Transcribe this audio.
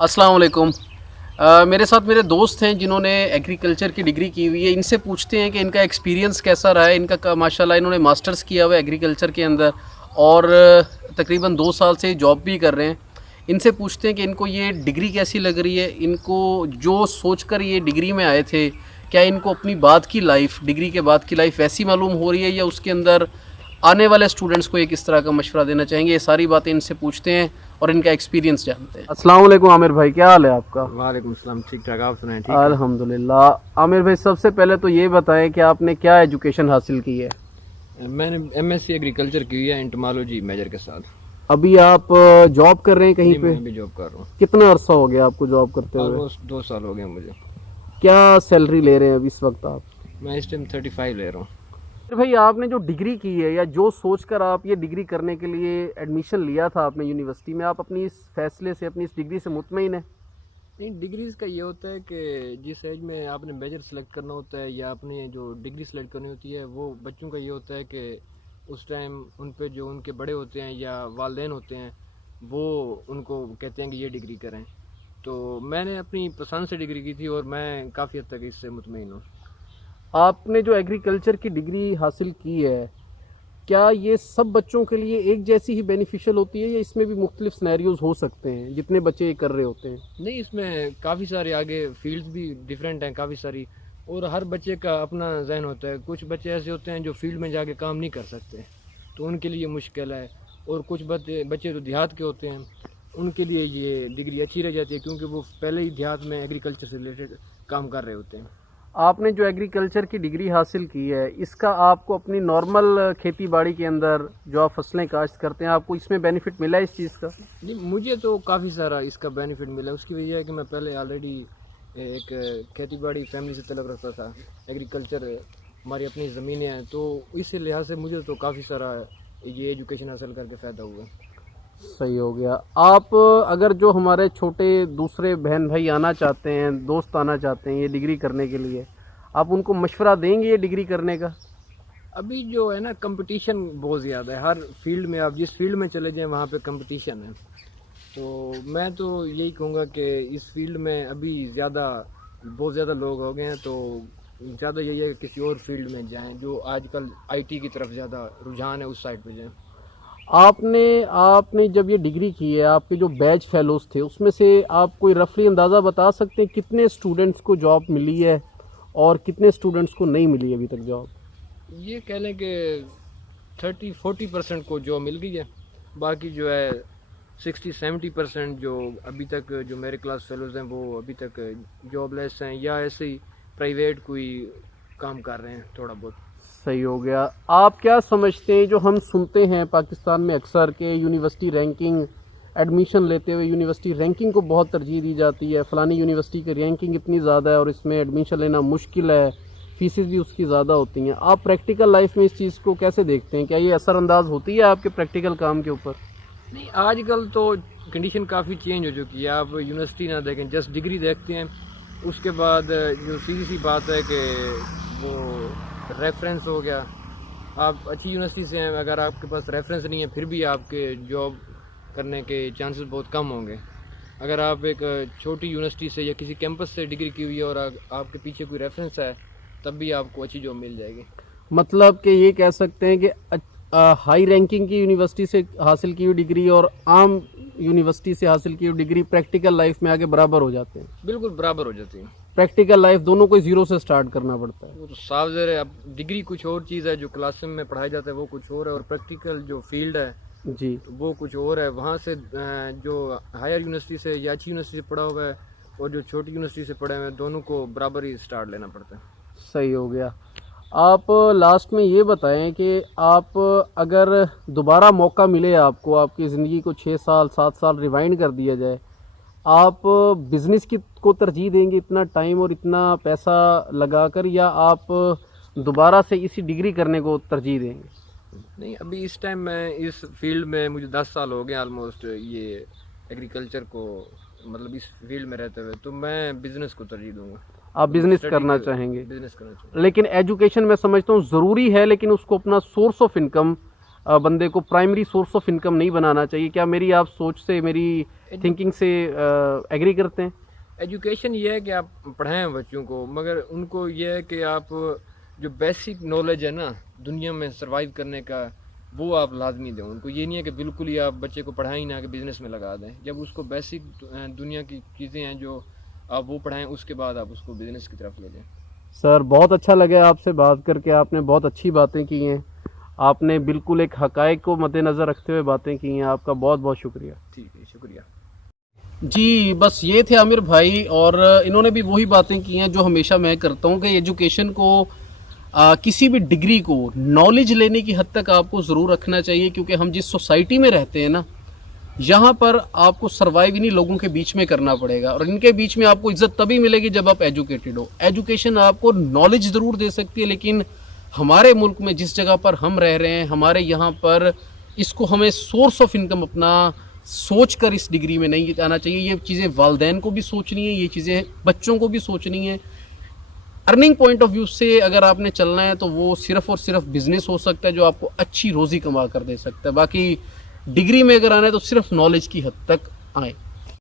अस्सलाम वालेकुम। मेरे साथ मेरे दोस्त हैं जिन्होंने एग्रीकल्चर की डिग्री की हुई है। इनसे पूछते हैं कि इनका एक्सपीरियंस कैसा रहा है। इनका माशाल्लाह इन्होंने मास्टर्स किया हुआ है एग्रीकल्चर के अंदर और तकरीबन 2 साल से जॉब भी कर रहे हैं। इनसे पूछते हैं कि इनको ये डिग्री कैसी लग रही है, इनको जो सोचकर ये डिग्री में आए थे, क्या इनको अपनी बाद की लाइफ, डिग्री के बाद की लाइफ वैसी मालूम हो रही है या उसके अंदर आने वाले स्टूडेंट्स को ये किस तरह का मशवरा देना चाहेंगे। ये सारी बातें इनसे पूछते हैं और इनका एक्सपीरियंस जानते हैं। अस्सलाम वालेकुम आमिर भाई, क्या हाल है आपका? वालेकुम सलाम। ठीक ठाक, आप सुनाएं? ठीक है। अल्हम्दुलिल्लाह। आमिर भाई, सबसे पहले तो ये बताएं कि आपने क्या एजुकेशन हासिल की है? मैंने एमएससी एग्रीकल्चर की हुई है एंटोमोलॉजी मेजर के साथ। अभी आप जॉब कर रहे हैं कहीं जी, पे? मैं भी जॉब कर रहा हूँ। कितना अरसा हो गया आपको जॉब करते हुए? ऑलमोस्ट 2 साल हो गए मुझे। क्या सैलरी ले रहे हैं अभी इस वक्त आप? मैं इस टाइम 35 ले रहा हूँ। फिर भाई, आपने जो डिग्री की है या जो सोचकर आप ये डिग्री करने के लिए एडमिशन लिया था आपने यूनिवर्सिटी में, आप अपनी इस फैसले से, अपनी इस डिग्री से मुतमईन है? नहीं, डिग्रीज का ये होता है कि जिस एज में आपने मेजर सेलेक्ट करना होता है या आपने जो डिग्री सेलेक्ट करनी होती है, वो बच्चों का ये होता है कि उस टाइम उन पे जो उनके बड़े होते हैं या वालिदैन होते हैं, वो उनको कहते हैं कि ये डिग्री करें। तो मैंने अपनी पसंद से डिग्री की थी और मैं काफ़ी हद तक इससे मुतमईन हूँ। आपने जो एग्रीकल्चर की डिग्री हासिल की है, क्या ये सब बच्चों के लिए एक जैसी ही बेनिफिशियल होती है या इसमें भी मुख्तलिफ सिनेरियोज हो सकते हैं जितने बच्चे ये कर रहे होते हैं? नहीं, इसमें काफ़ी सारे आगे फील्ड्स भी डिफरेंट हैं काफ़ी सारी, और हर बच्चे का अपना जहन होता है। कुछ बच्चे ऐसे होते हैं जो फील्ड में जाके काम नहीं कर सकते, तो उनके लिए मुश्किल है। और कुछ बच्चे जो देहात के होते हैं, उनके लिए ये डिग्री अच्छी रह जाती है क्योंकि वो पहले ही देहात में एग्रीकल्चर से रिलेटेड काम कर रहे होते हैं। आपने जो एग्रीकल्चर की डिग्री हासिल की है, इसका आपको अपनी नॉर्मल खेती बाड़ी के अंदर जो आप फसलें काश्त करते हैं, आपको इसमें बेनिफिट मिला है इस चीज़ का? नहीं, मुझे तो काफ़ी सारा इसका बेनिफिट मिला है। उसकी वजह है कि मैं पहले ऑलरेडी एक खेती बाड़ी फैमिली से तल्लुक़ रखता था। एग्रीकल्चर हमारी अपनी ज़मीनें हैं, तो इस लिहाज से मुझे तो काफ़ी सारा ये एजुकेशन हासिल करके फ़ायदा हुआ है। सही हो गया। आप अगर जो हमारे छोटे दूसरे बहन भाई आना चाहते हैं, दोस्त आना चाहते हैं ये डिग्री करने के लिए, आप उनको मशवरा देंगे ये डिग्री करने का? अभी जो है ना, कंपटीशन बहुत ज़्यादा है हर फील्ड में। आप जिस फील्ड में चले जाएं वहाँ पे कंपटीशन है। तो मैं तो यही कहूँगा कि इस फील्ड में अभी बहुत ज़्यादा लोग हो गए हैं, तो ज़्यादा यही है कि किसी और फील्ड में जाएं जो आजकल आईटी की तरफ ज़्यादा रुझान है, उस साइड पे जाएं। आपने आपने जब ये डिग्री की है, आपके जो बैच फेलोज थे उसमें से आप कोई रफली अंदाज़ा बता सकते हैं कितने स्टूडेंट्स को जॉब मिली है और कितने स्टूडेंट्स को नहीं मिली अभी तक जॉब? ये कह लें कि 30-40% को जॉब मिल गई है। बाकी जो है 60-70% जो अभी तक जो मेरे क्लास फेलोज़ हैं वो अभी तक जॉबलेस हैं या ऐसे ही प्राइवेट कोई काम कर रहे हैं थोड़ा बहुत। सही हो गया। आप क्या समझते हैं, जो हम सुनते हैं पाकिस्तान में अक्सर के यूनिवर्सिटी रैंकिंग, एडमिशन लेते हुए यूनिवर्सिटी रैंकिंग को बहुत तरजीह दी जाती है, फ़लानी यूनिवर्सिटी की रैंकिंग इतनी ज़्यादा है और इसमें एडमिशन लेना मुश्किल है, फीसेस भी उसकी ज़्यादा होती हैं। आप प्रैक्टिकल लाइफ में इस चीज़ को कैसे देखते हैं? क्या ये असरअंदाज होती है आपके प्रैक्टिकल काम के ऊपर? नहीं, आजकल तो कंडीशन काफ़ी चेंज हो चुकी है। आप यूनिवर्सिटी ना देखें, जस्ट डिग्री देखते हैं। उसके बाद जो सीधी सी बात है कि वो रेफरेंस हो गया। आप अच्छी यूनिवर्सिटी से हैं, अगर आपके पास रेफरेंस नहीं है फिर भी आपके जॉब करने के चांसेस बहुत कम होंगे। अगर आप एक छोटी यूनिवर्सिटी से या किसी कैंपस से डिग्री की हुई है और आपके पीछे कोई रेफरेंस है, तब भी आपको अच्छी जॉब मिल जाएगी। मतलब कि ये कह सकते हैं कि हाई रैंकिंग की यूनिवर्सिटी से हासिल की हुई डिग्री और आम यूनिवर्सिटी से हासिल की हुई डिग्री प्रैक्टिकल लाइफ में आगे बराबर हो जाते हैं? बिल्कुल बराबर हो जाती है। प्रैक्टिकल लाइफ दोनों को ज़ीरो से स्टार्ट करना पड़ता है। वो तो साफ ज़ाहिर है। अब डिग्री कुछ और चीज़ है, जो क्लास में पढ़ाया जाता है वो कुछ और है, और प्रैक्टिकल जो फील्ड है जी। तो वो कुछ और है। वहाँ से जो हायर यूनिवर्सिटी से या अच्छी यूनिवर्सिटी से पढ़ा हुआ है और जो छोटी यूनिवर्सिटी से पढ़े हुए हैं, दोनों को बराबर ही स्टार्ट लेना पड़ता है। सही हो गया। आप लास्ट में ये बताएं कि आप अगर दोबारा मौका मिले आपको, आपकी ज़िंदगी को 6 साल 7 साल रिवाइंड कर दिया जाए, आप बिज़नेस की को तरजीह देंगे इतना टाइम और इतना पैसा लगाकर, या आप दोबारा से इसी डिग्री करने को तरजीह देंगे? नहीं, अभी इस टाइम मैं इस फील्ड में, मुझे 10 साल हो गए ऑलमोस्ट ये एग्रीकल्चर को, मतलब इस फील्ड में रहते हुए, तो मैं बिज़नेस को तरजीह दूंगा। आप बिज़नेस करना चाहेंगे? बिज़नेस करना चाहूँगा। लेकिन एजुकेशन मैं समझता हूँ ज़रूरी है, लेकिन उसको अपना सोर्स ऑफ इनकम, बंदे को प्राइमरी सोर्स ऑफ इनकम नहीं बनाना चाहिए। क्या मेरी आप सोच से, मेरी थिंकिंग से एग्री करते हैं? एजुकेशन ये है कि आप पढ़ाएं बच्चों को, मगर उनको ये है कि आप जो बेसिक नॉलेज है ना दुनिया में सरवाइव करने का, वो आप लाजमी दें उनको। ये नहीं है कि बिल्कुल ही आप बच्चे को पढ़ाएं ना कि बिज़नेस में लगा दें। जब उसको बेसिक दुनिया की चीज़ें हैं जो आप वो पढ़ाएं, उसके बाद आप उसको बिज़नेस की तरफ ले जाएं। सर बहुत अच्छा लगा आपसे बात करके, आपने बहुत अच्छी बातें की हैं, आपने बिल्कुल एक हक़ाइक़ को मद्देनज़र रखते हुए बातें की हैं। आपका बहुत बहुत शुक्रिया। ठीक है, शुक्रिया। जी बस ये थे आमिर भाई, और इन्होंने भी वही बातें की हैं जो हमेशा मैं करता हूँ कि एजुकेशन को किसी भी डिग्री को नॉलेज लेने की हद तक आपको ज़रूर रखना चाहिए, क्योंकि हम जिस सोसाइटी में रहते हैं ना, यहाँ पर आपको सर्वाइव इन्हीं लोगों के बीच में करना पड़ेगा, और इनके बीच में आपको इज्जत तभी मिलेगी जब आप एजुकेटेड हो। एजुकेशन आपको नॉलेज ज़रूर दे सकती है, लेकिन हमारे मुल्क में जिस जगह पर हम रह रहे हैं, हमारे यहाँ पर इसको हमें सोर्स ऑफ इनकम अपना सोच कर इस डिग्री में नहीं जाना चाहिए। ये चीज़ें वालदैन को भी सोचनी है, ये चीज़ें बच्चों को भी सोचनी है। अर्निंग पॉइंट ऑफ व्यू से अगर आपने चलना है तो वो सिर्फ़ और सिर्फ बिज़नेस हो सकता है जो आपको अच्छी रोज़ी कमा कर दे सकता है। बाकी डिग्री में अगर आना है तो सिर्फ नॉलेज की हद तक आए।